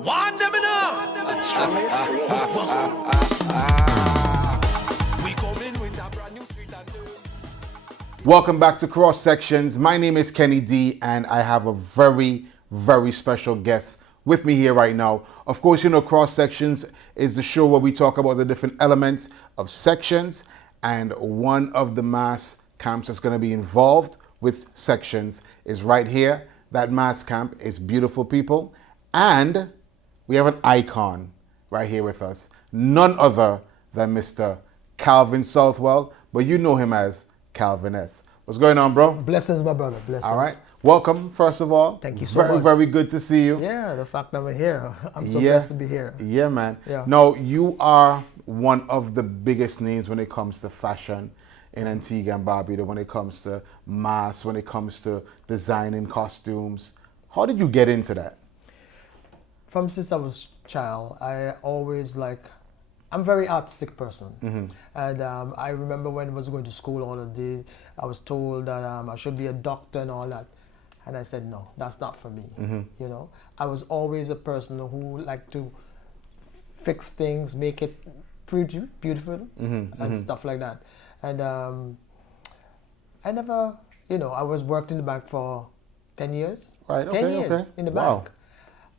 Want them enough. We coming with a brand new street and Welcome back to Cross Sections. My name is Kenny D, and I have a very, very special guest with me here right now. Of course, you know, Cross Sections is the show where we talk about the different elements of sections, and one of the mass camps that's going to be involved with sections is right here. That mass camp is beautiful people, and we have an icon right here with us. None other than Mr. Calvin Southwell, but you know him as Calvin S. What's going on, bro? Blessings, my brother. Blessings. All right. Welcome, first of all. Thank you so much. Very good to see you. Yeah, the fact that we're here. I'm so blessed to be here. Yeah, man. Yeah. Now, you are one of the biggest names when it comes to fashion in Antigua and Barbuda, when it comes to mass, when it comes to designing costumes. How did you get into that? From since I was a child, I always I'm a very artistic person. Mm-hmm. And I remember when I was going to school all the day, I was told that I should be a doctor and all that. And I said, no, that's not for me. Mm-hmm. You know, I was always a person who liked to fix things, make it pretty beautiful and stuff like that. And I never, I was worked in the bank for 10 years. Right, okay, 10 years okay. in the Wow. bank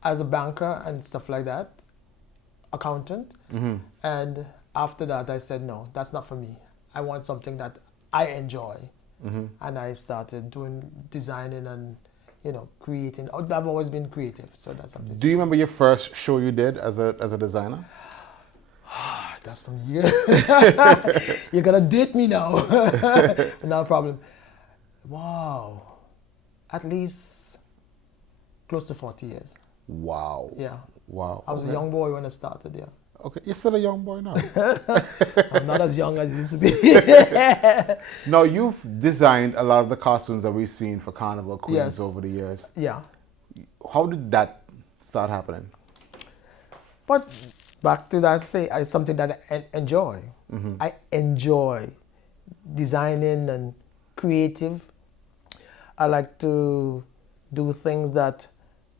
as a banker and stuff like that, accountant. And after that, I said, no, that's not for me. I want something that I enjoy. And I started doing designing and, creating. I've always been creative, so that's something. Do you remember your first show you did as a designer? That's some years. You're gonna date me now. No problem. Wow. At least close to 40 years. Wow. Yeah. Wow. I was a young boy when I started, yeah. Okay, you're still a young boy now. I'm not as young as I used to be. Now, you've designed a lot of the costumes that we've seen for Carnival Queens Yes. over the years. Yeah. How did that start happening? But back to that, it's something that I enjoy. I enjoy designing and creative. I like to do things that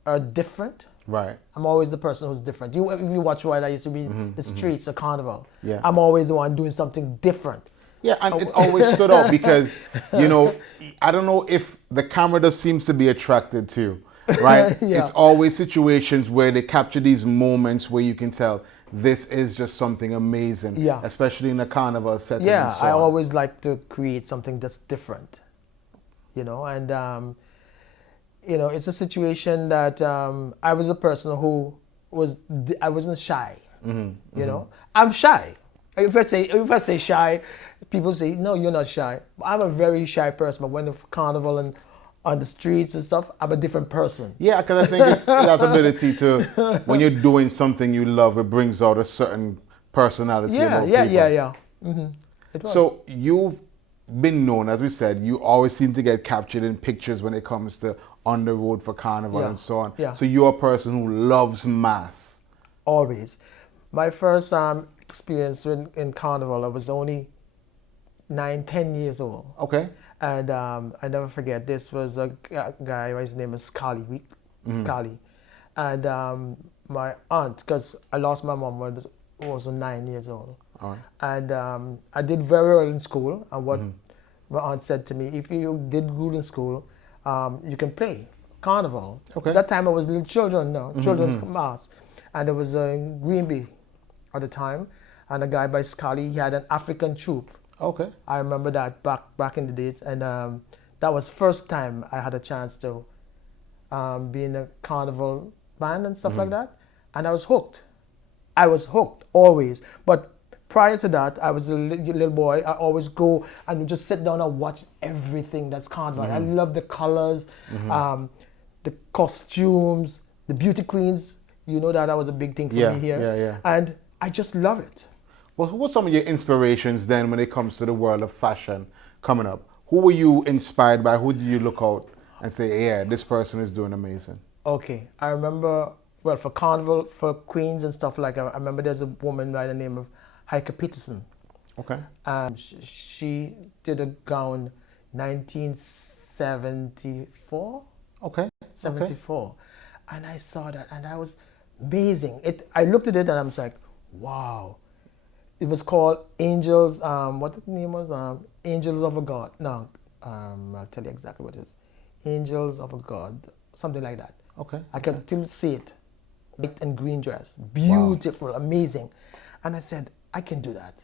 are different. Right. I'm always the person who's different. If you watch what I used to be the streets of Carnival, Yeah. I'm always the one doing something different. Yeah, and it always stood out because, I don't know if the camera just seems to be attracted to, right? Yeah. It's always situations where they capture these moments where you can tell this is just something amazing, Yeah. especially in a carnival setting. Yeah, and so I on. always like to create something that's different, and it's a situation that I was a person who I wasn't shy. I'm shy. If I say shy, people say no, you're not shy. I'm a very shy person. But when the carnival and on the streets and stuff, I'm a different person. Yeah, because I think it's that ability to, when you're doing something you love, it brings out a certain personality about people. Yeah. It was. So you've been known, as we said, you always seem to get captured in pictures when it comes to on the road for carnival Yeah. and so on. Yeah. So you're a person who loves mass. Always. My first experience in carnival, I was only 9-10 years old. Okay. And I never forget, this was a guy, his name is Scully. Scully. And my aunt, because I lost my mom when I was 9 years old. All right. And I did very well in school. And what my aunt said to me, if you did good in school, you can play carnival. Okay. That time I was little children, children's mass. And it was in Green Bay at the time. And a guy by Scully, he had an African troupe. Okay. I remember that back in the days, and that was first time I had a chance to be in a carnival band and stuff like that, and I was hooked. I was hooked always. But prior to that, I was a little boy. I always go and just sit down and watch everything that's carnival. I love the colors, the costumes, the beauty queens. You know that was a big thing for me here. Yeah. And I just love it. Well, what's some of your inspirations then when it comes to the world of fashion coming up? Who were you inspired by? Who did you look out and say, yeah, this person is doing amazing? Okay, I remember, well, for carnival, for queens and stuff like that, I remember there's a woman by the name of Heike Peterson. Okay. She did a gown 1974. Okay. 74. And I saw that and I was amazing. I looked at it and I was like, wow. It was called Angels. What the name was? Angels of a God. No, I'll tell you exactly what it is. Angels of a God, something like that. Okay. I can still see it. White and green dress, beautiful, amazing. And I said, I can do that.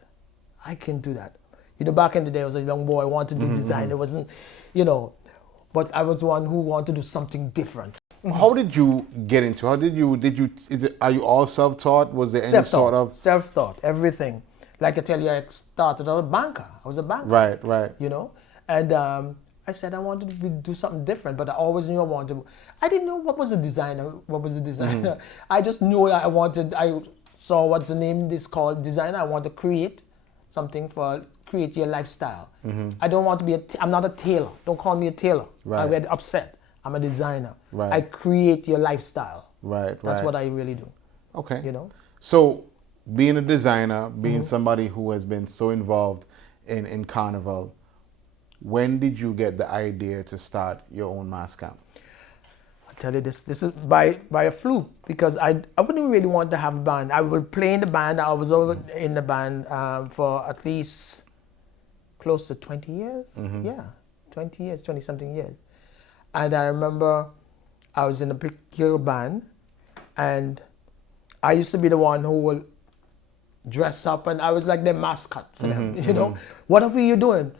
I can do that. You know, back in the day, I was a young boy, I wanted to do design. It wasn't, you know, but I was the one who wanted to do something different. How did you get into? Are you all self-taught? Was there any sort of Self-taught, everything. Like I tell you, I started as a banker. I was a banker. right? You know, and I said I wanted to do something different, but I always knew I wanted to. I didn't know what was a designer. I just knew I wanted. I saw what's the name is called designer. I want to create something for create your lifestyle. I don't want to be I'm not a tailor. Don't call me a tailor. Right. I get upset. I'm a designer. Right. I create your lifestyle. Right. That's what I really do. Okay. You know. So, being a designer, being somebody who has been so involved in Carnival, when did you get the idea to start your own mass camp? I'll tell you this is by a fluke, because I wouldn't really want to have a band. I would play in the band. I was over in the band for at least close to 20 years. Yeah, 20 years, 20 something years. And I remember I was in a particular band, and I used to be the one who would dress up, and I was like the mascot for them. You know, whatever you're doing,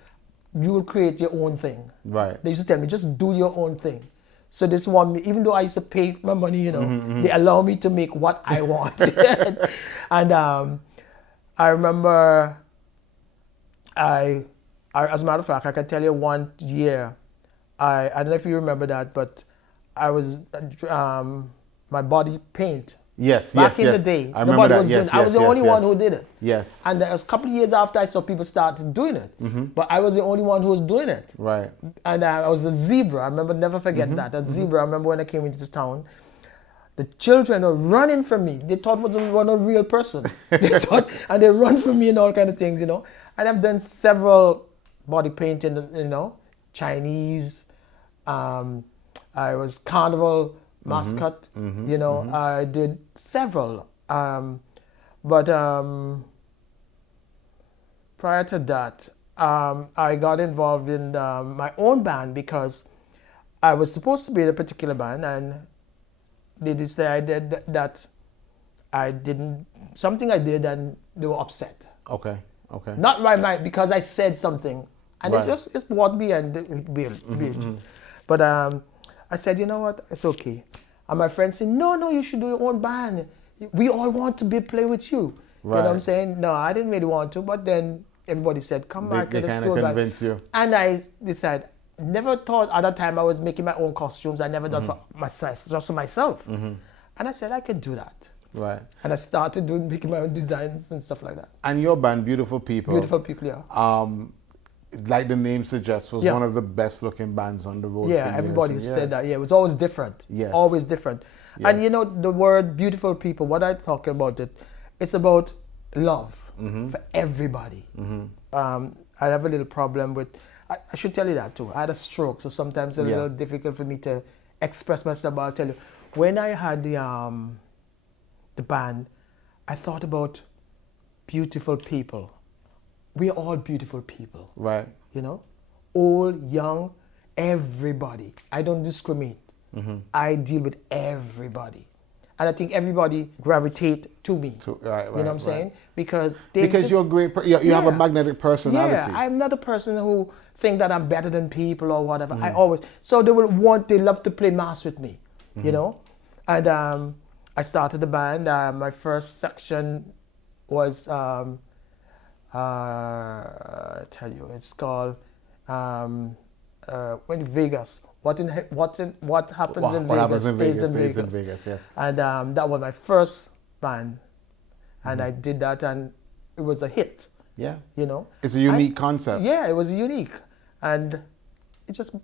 you will create your own thing. Right. They used to tell me, just do your own thing. So this one, even though I used to pay my money, you know, they allow me to make what I want. And I remember, I, as a matter of fact, I can tell you one year, I don't know if you remember that, but I was, my body paint. Yes, Back in the day, I remember that. was doing it. I was the only one who did it. Yes. And it was a couple of years after I saw people start doing it. But I was the only one who was doing it. Right. And I was a zebra. I remember, never forget that. A zebra. I remember when I came into this town, the children were running from me. They thought I was a real person. They thought, and they run from me and all kind of things, you know. And I've done several body painting, you know, Chinese. I was carnival mascot, you know. I did several. But prior to that, I got involved in my own band because I was supposed to be in a particular band, and they decided that I didn't, something I did, and they were upset. Okay. Not right, because I said something, and Right. it's what me and build. But I said, you know what, it's okay. And my friend said, no, you should do your own band. We all want to play with you. Right. You know what I'm saying? No, I didn't really want to, but then everybody said, come back. They kind of convinced you. And I decided, never thought at that time I was making my own costumes. I never done for myself, just for myself. And I said, I can do that. Right. And I started making my own designs and stuff like that. And your band, Beautiful People. Beautiful People, yeah. Like the name suggests, was one of the best looking bands on the road. Yeah, everybody said that. Yeah, it was always different. Yes. Always different. Yes. And you know, the word beautiful people, what I talk about it, it's about love for everybody. I have a little problem with, I should tell you that too. I had a stroke, so sometimes it's a little difficult for me to express myself, but I'll tell you, when I had the band, I thought about beautiful people. We are all beautiful people. Right. You know, old, young, everybody. I don't discriminate. I deal with everybody. And I think everybody gravitate to me. Right, you know what I'm saying? Because you're great. You have a magnetic personality. Yeah, I'm not a person who think that I'm better than people or whatever. I always, so they love to play mass with me, you know? And I started the band. My first section was, I tell you, it's called when Vegas. What happens in Vegas stays in Vegas. Yes. And that was my first band, and I did that, and it was a hit. Yeah. You know. It's a unique concept. Yeah, it was unique, and it just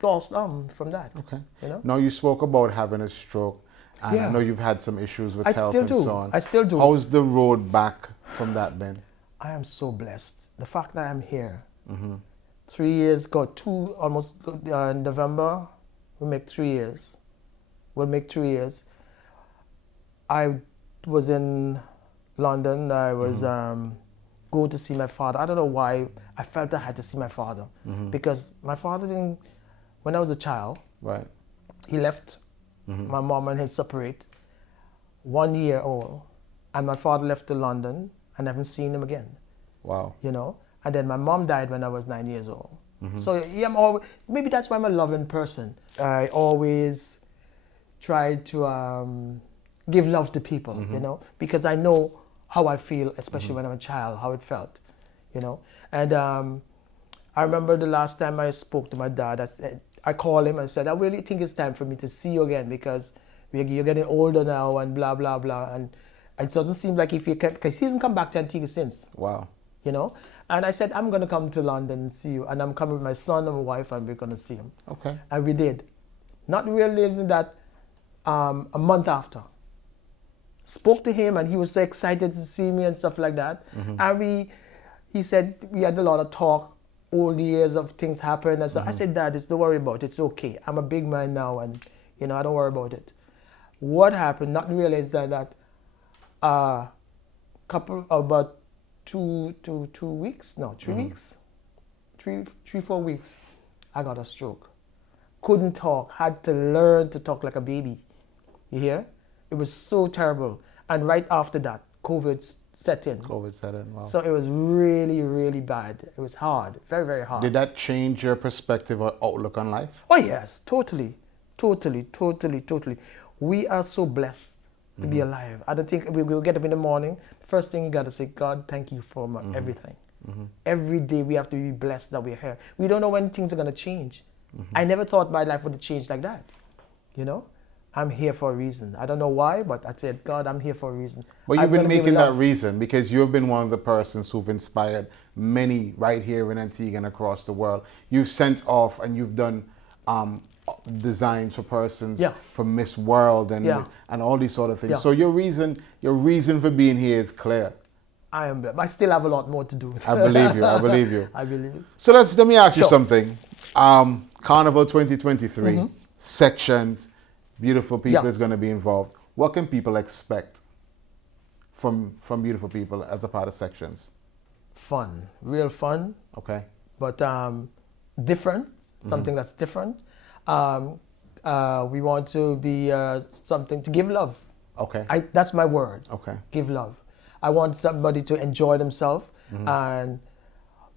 blossomed from that. Okay. You know. Now you spoke about having a stroke, and I know you've had some issues with health and so on. I still do. How's the road back from that been? I am so blessed. The fact that I'm here. 3 years, in November, we'll make 3 years. We'll make 3 years. I was in London. I was going to see my father. I don't know why I felt I had to see my father because my father didn't. When I was a child, Right. he left. My mom and him separate. 1 year old, and my father left to London. I never seen him again. Wow. You know. And then my mom died when I was 9 years old. So yeah, I'm always, maybe that's why I'm a loving person. I always try to give love to people, you know, because I know how I feel, especially when I'm a child, how it felt, you know. And I remember the last time I spoke to my dad, I called him and said, I really think it's time for me to see you again because you're getting older now and blah, blah, blah. And it doesn't seem like if you can, because he hasn't come back to Antigua since. Wow. You know? And I said, I'm going to come to London and see you. And I'm coming with my son and my wife and we're going to see him. Okay. And we did. Not realizing that a month after. Spoke to him and he was so excited to see me and stuff like that. And he said, we had a lot of talk, all the years of things happen. And so I said, Dad, don't worry about it. It's okay. I'm a big man now and, you know, I don't worry about it. What happened, not realizing that about 3 weeks, 4 weeks, I got a stroke. Couldn't talk, had to learn to talk like a baby. You hear? It was so terrible. And right after that, COVID set in. Wow. So it was really, really bad. It was hard, very, very hard. Did that change your perspective or outlook on life? Oh yes, totally. We are so blessed to be alive. I don't think we will get up in the morning. First thing you got to say, God, thank you for everything. Every day we have to be blessed that we're here. We don't know when things are going to change. I never thought my life would change like that. You know, I'm here for a reason. I don't know why, but I said, God, I'm here for a reason. But you've been making that reason because you've been one of the persons who've inspired many right here in Antigua and across the world. You've sent off and you've done designs for persons for Miss World and all these sort of things. So your reason for being here is clear. I still have a lot more to do. I believe you. I believe you. I believe you. So let me ask you something. Carnival 2023, Sechuns, beautiful people is going to be involved. What can people expect from beautiful people as a part of Sechuns? Fun, real fun. Okay. But different, something that's different. We want to be something to give love. Okay. That's my word. Okay. Give love. I want somebody to enjoy themselves, and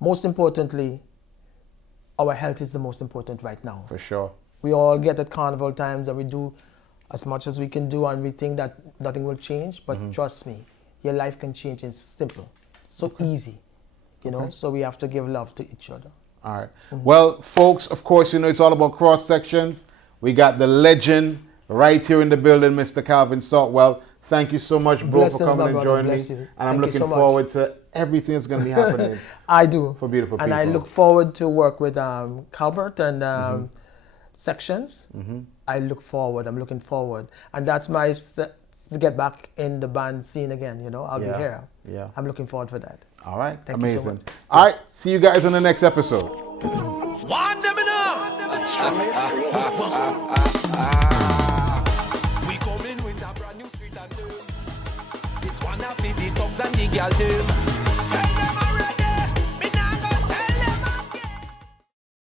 most importantly, our health is the most important right now. For sure. We all get at carnival times and we do as much as we can do and we think that nothing will change, but trust me, your life can change. It's simple, so easy, you know, so we have to give love to each other. All right. Well, folks, of course, you know, it's all about cross sections. We got the legend right here in the building, Mr. Calvin Southwell. Thank you so much, bro, for coming and joining me. And I'm looking forward to everything that's going to be happening. I do. For beautiful people. And I look forward to work with Calbert and Sechuns. I'm looking forward. And that's my to get back in the band scene again, you know. I'll be here. Yeah. I'm looking forward for that. All right. Thank you so amazing. much. All right. See you guys on the next episode. One them We coming with a brand new street and This one I feed the thugs and the girl them.